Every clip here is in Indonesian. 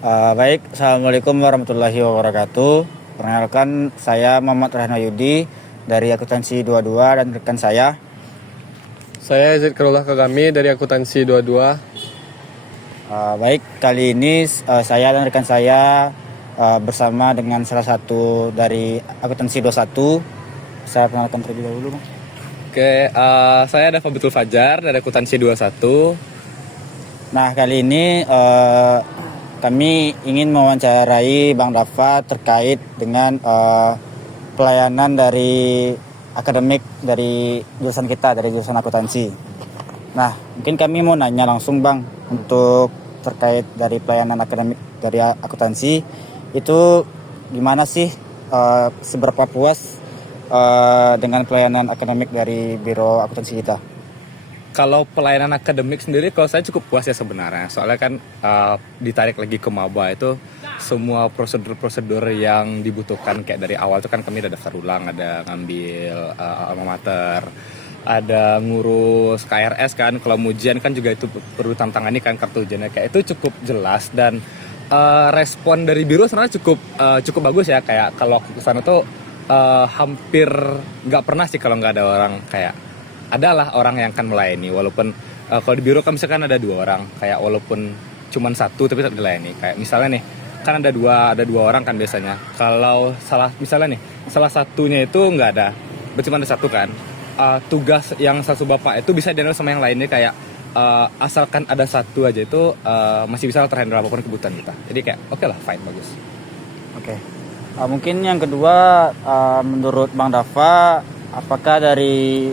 Baik, Assalamualaikum warahmatullahi wabarakatuh. Perkenalkan, saya Muhammad Rahmayudi dari Akuntansi 22 dan rekan saya. Saya Zikrullah Kagami dari Akuntansi 22. Baik, kali ini saya dan rekan saya bersama dengan salah satu dari Akuntansi 21. Saya perkenalkan terlebih dahulu, Bang. Oke, saya ada Fabitul Fajar dari Akuntansi 21. Nah, kali ini kami ingin mewawancarai Bang Dafa terkait dengan pelayanan dari akademik dari jurusan kita, dari jurusan akuntansi. Nah, mungkin kami mau nanya langsung, Bang, untuk terkait dari pelayanan akademik dari akuntansi itu gimana sih, seberapa puas dengan pelayanan akademik dari Biro Akuntansi kita? Kalau pelayanan akademik sendiri, kalau saya cukup puas ya sebenarnya. Soalnya kan ditarik lagi ke maba itu semua prosedur-prosedur yang dibutuhkan kayak dari awal itu kan kami ada daftar ulang, ada ngambil alma mater, ada ngurus KRS kan, kalau ujian kan juga itu perlu tantangannya kan kartu ujiannya, kayak itu cukup jelas dan respon dari biro sebenarnya cukup bagus ya. Kayak kalau aku kesana tuh hampir nggak pernah sih kalau nggak ada orang, kayak adalah orang yang akan melayani walaupun kalau di biro kan misalkan ada 2 orang, kayak walaupun cuman 1 tapi tetap dilayani. Kayak misalnya nih kan ada dua orang kan biasanya, kalau misalnya nih salah satunya itu nggak ada, cuma ada 1 kan, tugas yang satu bapak itu bisa dihandle sama yang lainnya, kayak asalkan ada 1 aja itu masih bisa terhandle apapun kebutuhan kita. Jadi kayak oke lah, fine, bagus. Oke. Mungkin yang kedua, menurut Bang Dafa, apakah dari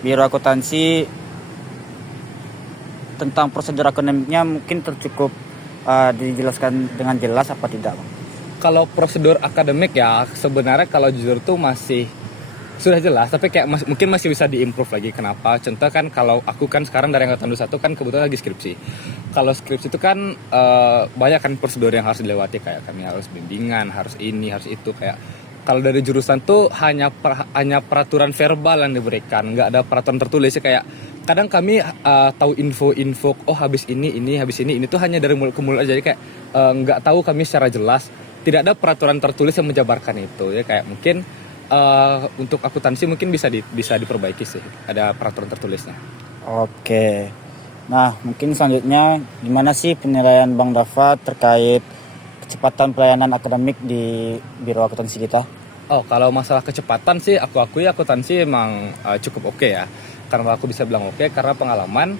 Biro Akuntansi tentang prosedur akademiknya mungkin tercukup dijelaskan dengan jelas apa tidak, Bang? Kalau prosedur akademik ya sebenarnya kalau jujur tuh masih sudah jelas, tapi kayak mungkin masih bisa diimprove lagi. Kenapa? Contoh kan kalau aku kan sekarang dari angkatan 21 kan kebetulan lagi skripsi. Kalau skripsi itu kan banyak kan prosedur yang harus dilewati, kayak kami harus bimbingan, harus ini, harus itu. Kayak kalau dari jurusan tuh hanya peraturan verbal yang diberikan, nggak ada peraturan tertulis. Kayak kadang kami tahu info oh habis ini tuh hanya dari mulut ke mulut aja. Jadi kayak nggak tahu kami secara jelas, tidak ada peraturan tertulis yang menjabarkan itu ya. Kayak mungkin untuk akuntansi mungkin bisa diperbaiki sih, ada peraturan tertulisnya. Oke. Nah, mungkin selanjutnya gimana sih penilaian Bang Dafa terkait kecepatan pelayanan akademik di Biro Akuntansi kita? Oh, kalau masalah kecepatan sih aku akui akuntansi emang cukup oke ya. Karena aku bisa bilang oke karena pengalaman,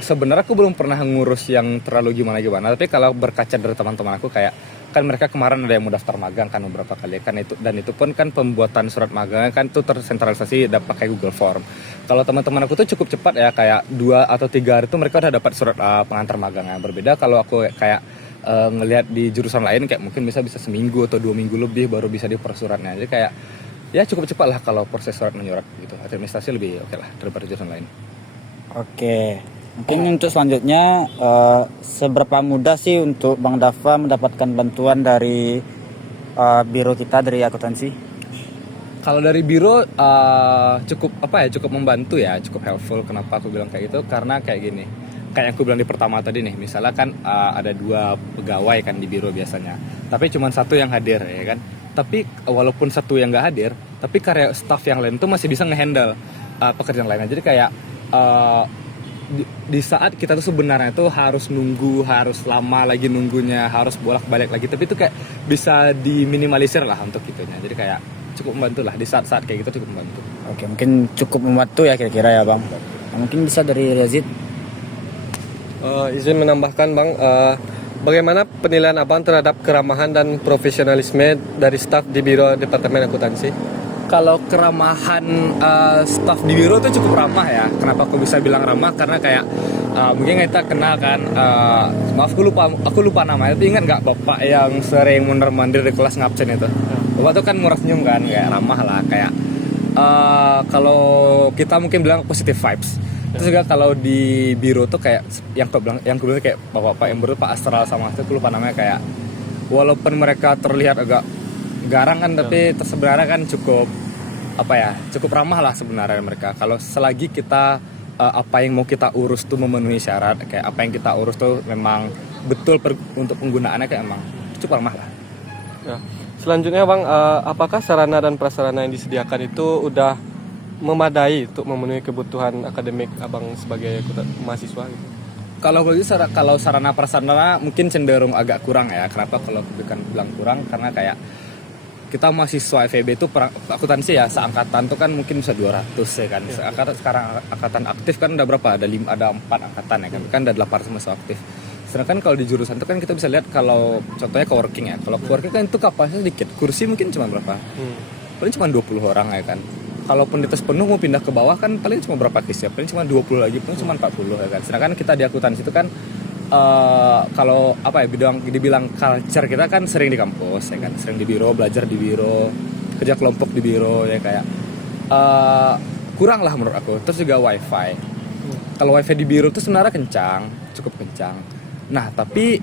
sebenarnya aku belum pernah ngurus yang terlalu gimana-gimana, tapi kalau berkaca dari teman-teman aku, kayak kan mereka kemarin ada yang mau daftar magang kan beberapa kali kan, itu pun kan pembuatan surat magang kan tuh tersentralisasi pakai Google Form. Kalau teman-teman aku tuh cukup cepat ya, kayak 2 atau 3 hari itu mereka udah dapat surat pengantar magang yang berbeda. Kalau aku kayak ngelihat di jurusan lain kayak mungkin bisa seminggu atau 2 minggu lebih baru bisa diproses suratnya. Jadi kayak ya cukup cepat lah kalau proses surat menyurat gitu. Administrasi lebih oke lah daripada jurusan lain. Oke. Mungkin untuk selanjutnya, seberapa mudah sih untuk Bang Dafa mendapatkan bantuan dari biro kita dari akuntansi? Kalau dari biro cukup membantu ya, cukup helpful. Kenapa aku bilang kayak gitu? Karena kayak gini, kayak yang aku bilang di pertama tadi nih, misalnya kan ada 2 pegawai kan di biro biasanya, tapi cuma 1 yang hadir ya kan. Tapi walaupun 1 yang nggak hadir, tapi karya staff yang lain tuh masih bisa ngehandle pekerjaan lainnya. Jadi kayak di saat kita tuh sebenarnya tuh harus lama lagi nunggunya, harus bolak-balik lagi, tapi itu kayak bisa diminimalisir lah untuk itunya. Jadi kayak cukup membantu lah di saat-saat kayak gitu, cukup membantu. Oke, mungkin cukup membantu ya kira-kira ya, Bang. Nah, mungkin bisa dari Yazid. Izin menambahkan, Bang, bagaimana penilaian Abang terhadap keramahan dan profesionalisme dari staf di Biro Departemen Akuntansi? Kalau keramahan staff di biro tuh cukup ramah ya. Kenapa aku bisa bilang ramah? Karena kayak mungkin kita kenal kan, maaf aku lupa namanya, tapi ingat nggak bapak yang sering mondar-mandir di kelas ngabsen itu? Bapak tuh kan murah senyum kan, kayak ramah lah. Kayak kalau kita mungkin bilang positive vibes. Terus juga kalau di biro tuh kayak yang aku bilang kayak bapak-bapak yang baru Pak Astral sama aku lupa namanya, kayak walaupun mereka terlihat agak garang kan, tapi sebenarnya kan cukup ramah lah sebenarnya mereka. Kalau selagi kita apa yang mau kita urus tuh memenuhi syarat, kayak apa yang kita urus tuh memang betul untuk penggunaannya kayak emang cukup ramah lah. Ya. Selanjutnya Bang, apakah sarana dan prasarana yang disediakan itu udah memadai untuk memenuhi kebutuhan akademik Abang sebagai mahasiswa gitu? Kalau sarana prasarana mungkin cenderung agak kurang ya. Kenapa kalau bilang kurang? Karena kayak kita mahasiswa FEB itu akuntansi ya, seangkatan tuh kan mungkin bisa 200 ya kan. Sekarang angkatan aktif kan udah berapa? Ada 4 angkatan ya kan. Kan ada 8 mahasiswa aktif. Sedangkan kalau di jurusan itu kan kita bisa lihat kalau contohnya coworking ya. Kalau coworking kan itu kapasitasnya sedikit. Kursi mungkin cuma berapa? Paling cuma 20 orang ya kan. Kalaupun dites penuh mau pindah ke bawah kan paling cuma berapa case ya? Paling cuma 20 lagi, paling cuma 40 ya kan. Sedangkan kita di akuntansi itu kan kalau apa ya dibilang culture kita kan sering di kampus ya kan, sering di biro, belajar di biro, kerja kelompok di biro ya kayak kurang lah menurut aku. Terus juga wifi. Kalau wifi di biro tuh sebenarnya cukup kencang. Nah tapi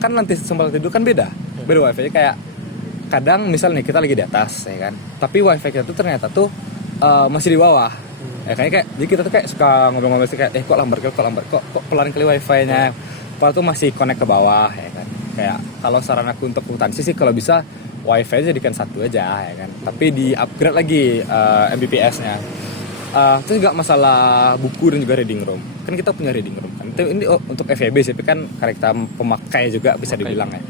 kan nanti tempat tidur kan beda wifi kayak kadang misal nih kita lagi di atas ya kan, tapi wifi kita tuh ternyata tuh masih di bawah. Ya kayak jadi kita tuh kayak suka ngobrol-ngobrol kayak kok lambat kok pelan kali wifi-nya. Padahal tuh masih connect ke bawah ya kan. Kayak kalau saran aku untuk akuntansi sih kalau bisa wifi jadikan satu aja ya kan. Tapi di upgrade lagi Mbps-nya. Terus juga masalah buku dan juga reading room. Kan kita punya reading room kan. Ini untuk FEB sih, tapi kan karena kita pemakai juga bisa dibilang ya.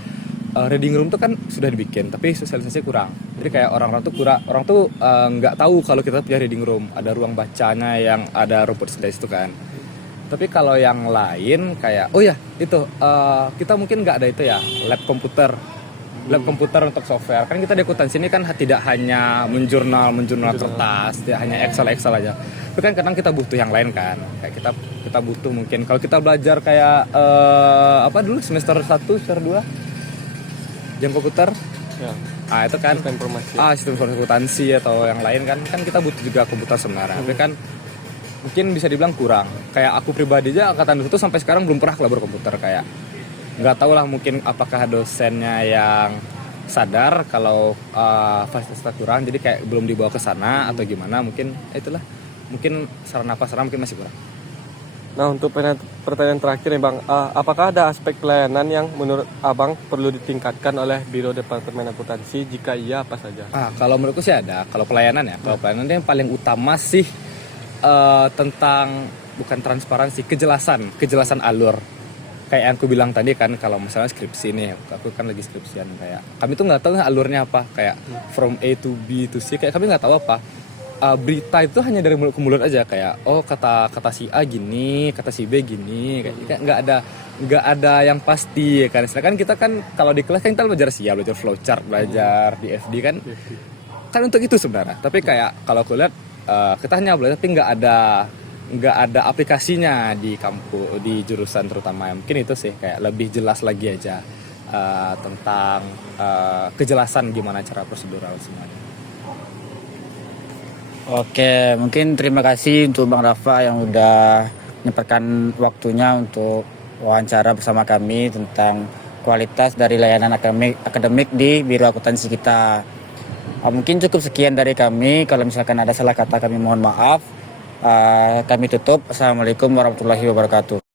Reading room tuh kan sudah dibikin, tapi sosialisasi kurang. Jadi kayak orang tuh nggak tahu kalau kita punya reading room, ada ruang bacanya yang ada rumput sintetis itu kan. Tapi kalau yang lain kayak kita mungkin nggak ada itu ya, lab komputer untuk software. Kan kita di akuntansi ini kan tidak hanya menjurnal kertas, tidak hanya Excel aja. Tapi kan kadang kita butuh yang lain kan. Kayak kita butuh mungkin kalau kita belajar kayak dulu semester 1, semester 2 jam komputer. Ya. Itu kan Sistem informasi. Sistem informasi akuntansi atau yang lain kan kita butuh juga komputer sebenarnya. Tapi kan mungkin bisa dibilang kurang. Kayak aku pribadi aja angkatan itu sampai sekarang belum pernah belajar komputer kayak. Nggak tahu lah mungkin apakah dosennya yang sadar kalau fasilitasnya kurang jadi kayak belum dibawa ke sana atau gimana mungkin mungkin sarana mungkin masih kurang. Nah untuk pertanyaan terakhir nih Bang, apakah ada aspek pelayanan yang menurut Abang perlu ditingkatkan oleh Biro Departemen Akuntansi? Jika iya apa saja? Kalau menurutku sih ada. Kalau pelayanan ya, pelayanan yang paling utama sih tentang bukan transparansi, kejelasan alur. Kayak yang aku bilang tadi kan kalau misalnya skripsi nih, aku kan lagi skripsian kayak kami tuh nggak tahu alurnya apa kayak from A to B to C kayak kami nggak tahu apa. Berita itu hanya dari mulut ke mulut aja kayak kata si A gini, kata si B gini kayak nggak ada yang pasti ya kan. Sedangkan kita kan kalau di kelas kan kita belajar flowchart, belajar di FD kan untuk itu sebenarnya. Tapi kayak kalau aku lihat kita hanya belajar tapi nggak ada aplikasinya di kampus di jurusan terutama. Mungkin itu sih kayak lebih jelas lagi aja tentang kejelasan gimana cara prosedural semuanya. Oke, mungkin terima kasih untuk Bang Rafa yang udah menyempatkan waktunya untuk wawancara bersama kami tentang kualitas dari layanan akademik di Biro Akuntansi kita. Mungkin cukup sekian dari kami. Kalau misalkan ada salah kata kami mohon maaf. Kami tutup. Assalamualaikum warahmatullahi wabarakatuh.